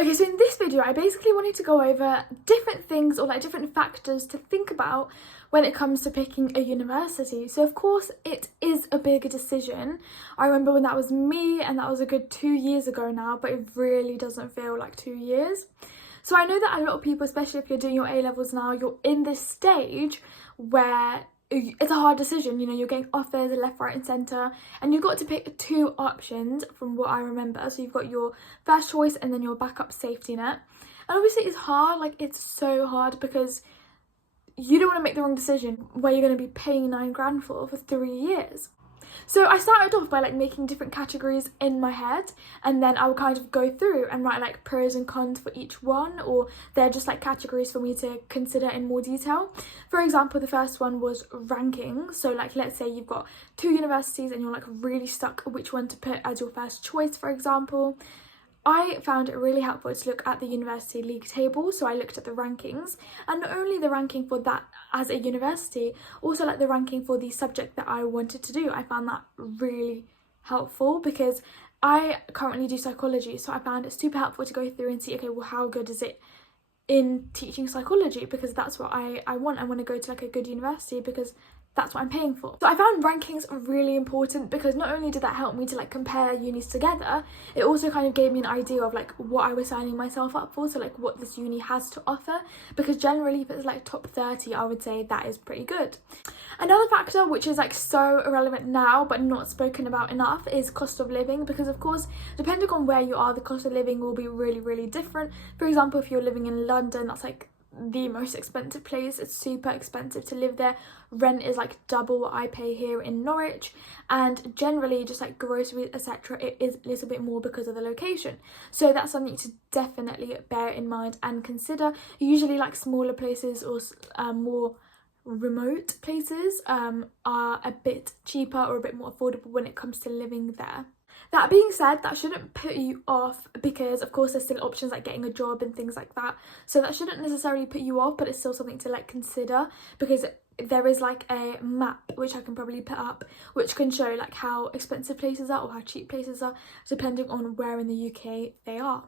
Okay, so in this video, I basically wanted to go over different things or like different factors to think about when it comes to picking a university. So of course, it is a big decision. I remember when that was me, and that was a good 2 years ago now, but it really doesn't feel like 2 years. So I know that a lot of people, especially if you're doing your A-levels now, you're in this stage where it's a hard decision. You know, you're getting offers left, right and centre, and you've got to pick two options from what I remember. So you've got your first choice and then your backup safety net. And obviously it's hard, like it's so hard, because you don't want to make the wrong decision where you're going to be paying 9 grand for 3 years. So I started off by like making different categories in my head, and then I would kind of go through and write like pros and cons for each one, or they're just like categories for me to consider in more detail. For example, the first one was ranking. So like, let's say you've got 2 universities and you're like really stuck which one to put as your first choice, for example. I found it really helpful to look at the university league table. So I looked at the rankings, and not only the ranking for that as a university, also like the ranking for the subject that I wanted to do. I found that really helpful because I currently do psychology, so I found it super helpful to go through and see, okay, well, how good is it in teaching psychology, because that's what I want. I want to go to like a good university because that's what I'm paying for. So I found rankings really important because not only did that help me to like compare unis together, it also kind of gave me an idea of like what I was signing myself up for, so like what this uni has to offer, because generally if it's like top 30, I would say that is pretty good. Another factor which is like so irrelevant now but not spoken about enough is cost of living, because of course depending on where you are, the cost of living will be really different. For example, if you're living in London, that's like the most expensive place. It's super expensive to live there. Rent is like double what I pay here in Norwich, and generally just like groceries, etc., it is a little bit more because of the location. So that's something to definitely bear in mind and consider. Usually like smaller places or more remote places are a bit cheaper or a bit more affordable when it comes to living there. That being said, that shouldn't put you off, because of course there's still options like getting a job and things like that. So that shouldn't necessarily put you off, but it's still something to like consider, because there is like a map which I can probably put up which can show like how expensive places are or how cheap places are depending on where in the UK they are.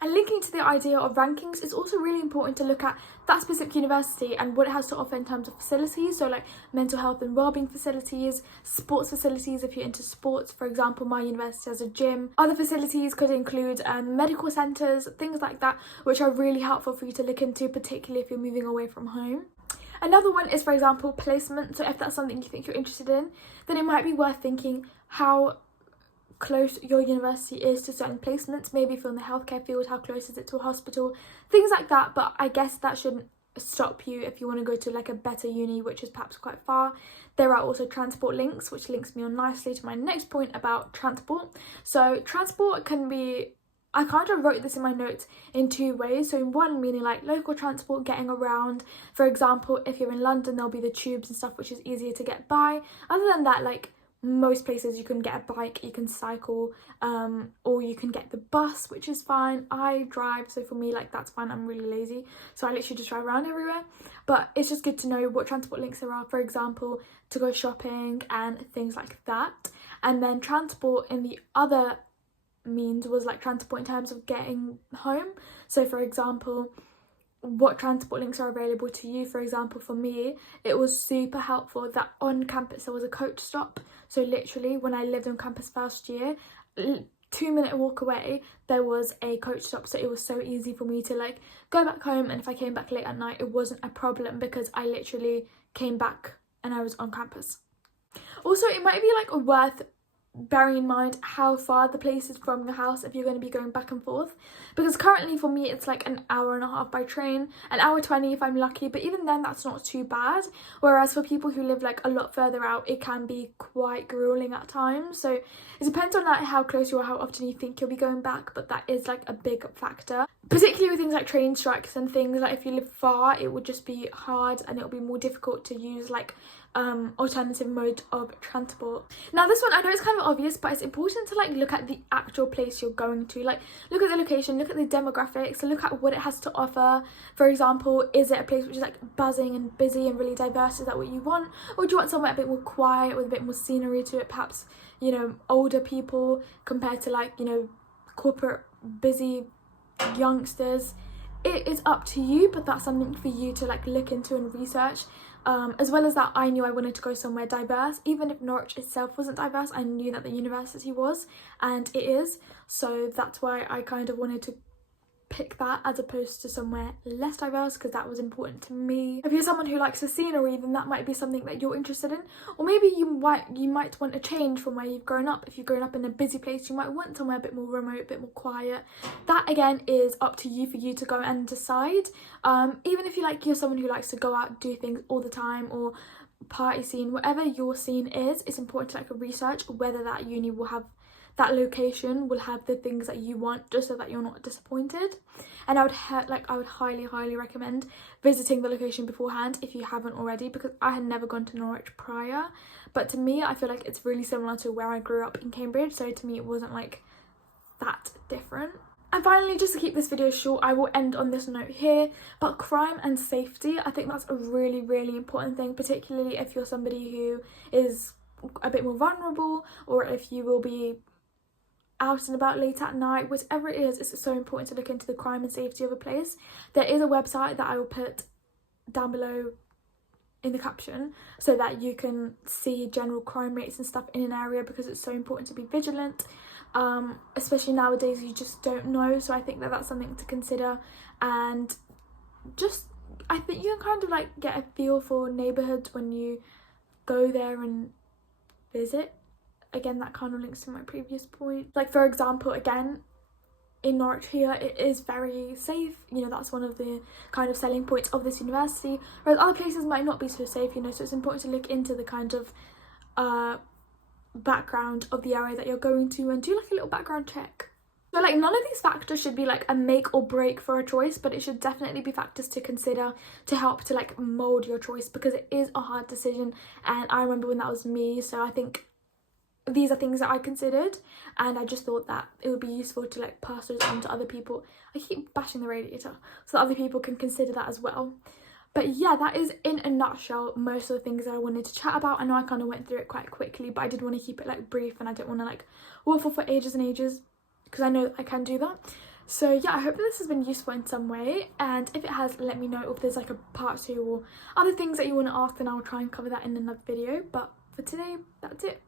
And linking to the idea of rankings, it's also really important to look at that specific university and what it has to offer in terms of facilities. So like mental health and wellbeing facilities, sports facilities if you're into sports. For example, my university has a gym. Other facilities could include medical centres, things like that, which are really helpful for you to look into, particularly if you're moving away from home. Another one is, for example, placement. So if that's something you think you're interested in, then it might be worth thinking how close your university is to certain placements. Maybe if you're in the healthcare field, how close is it to a hospital, things like that. But I guess that shouldn't stop you if you want to go to like a better uni which is perhaps quite far. There are also transport links, which links me on nicely to my next point about transport. So transport can be, I kind of wrote this in my notes in 2 ways. So in one, meaning like local transport, getting around. For example, if you're in London, there'll be the tubes and stuff, which is easier to get by. Other than that, like most places you can get a bike, you can cycle, or you can get the bus, which is fine. I drive, so for me, like that's fine. I'm really lazy, so I literally just drive around everywhere. But it's just good to know what transport links there are, for example, to go shopping and things like that. And then transport in the other means was like transport in terms of getting home. So for example, what transport links are available to you. For example, for me, it was super helpful that on campus there was a coach stop. So literally when I lived on campus first year, 2-minute walk away, there was a coach stop. So it was so easy for me to like go back home, and if I came back late at night, it wasn't a problem because I literally came back and I was on campus. Also, it might be like worth bearing in mind how far the place is from your house if you're going to be going back and forth, because currently for me it's like an hour and a half by train, an hour 20 if I'm lucky, but even then that's not too bad. Whereas for people who live like a lot further out, it can be quite grueling at times. So it depends on like how close you are, how often you think you'll be going back, but that is like a big factor, particularly with things like train strikes and things. Like if you live far, it would just be hard and it'll be more difficult to use like alternative mode of transport. Now this one, I know it's kind of obvious, but it's important to like look at the actual place you're going to. Like look at the location, look at the demographics, look at what it has to offer. For example, is it a place which is like buzzing and busy and really diverse? Is that what you want? Or do you want somewhere a bit more quiet with a bit more scenery to it, perhaps, you know, older people compared to like, you know, corporate busy youngsters, it is up to you, but that's something for you to like look into and research. As well as that, I knew I wanted to go somewhere diverse. Even if Norwich itself wasn't diverse, I knew that the university was, and it is. So that's why I kind of wanted to pick that as opposed to somewhere less diverse, because that was important to me. If you're someone who likes the scenery, then that might be something that you're interested in. Or maybe you might want a change from where you've grown up. If you've grown up in a busy place, you might want somewhere a bit more remote, a bit more quiet. That again is up to you, for you to go and decide. Even if you're someone who likes to go out and do things all the time, or party scene, whatever your scene is, it's important to like research whether that uni will have, that location will have the things that you want, just so that you're not disappointed. And I would highly recommend visiting the location beforehand if you haven't already, because I had never gone to Norwich prior, but to me I feel like it's really similar to where I grew up in Cambridge, so to me it wasn't like that different. And finally, just to keep this video short, I will end on this note here, but crime and safety, I think that's a really important thing, particularly if you're somebody who is a bit more vulnerable, or if you will be out and about late at night. Whatever it is, it's so important to look into the crime and safety of a place. There is a website that I will put down below in the caption so that you can see general crime rates and stuff in an area, because it's so important to be vigilant, especially nowadays. You just don't know, so I think that that's something to consider. And just, I think you can kind of like get a feel for neighbourhoods when you go there and visit. Again, that kind of links to my previous point. Like, for example, again, in Norwich here, it is very safe. You know, that's one of the kind of selling points of this university, whereas other places might not be so safe, you know, so it's important to look into the kind of background of the area that you're going to, and do like a little background check. So like, none of these factors should be like a make or break for a choice, but it should definitely be factors to consider to help to like mold your choice, because it is a hard decision. And I remember when that was me, so I think these are things that I considered, and I just thought that it would be useful to like pass those on to other people. I keep bashing the radiator, so that other people can consider that as well. But yeah, that is in a nutshell most of the things that I wanted to chat about. I know I kind of went through it quite quickly, but I did want to keep it like brief, and I didn't want to like waffle for ages and ages, because I know I can do that. So yeah, I hope that this has been useful in some way, and if it has, let me know if there's like a part 2 or other things that you want to ask, then I'll try and cover that in another video. But for today, that's it.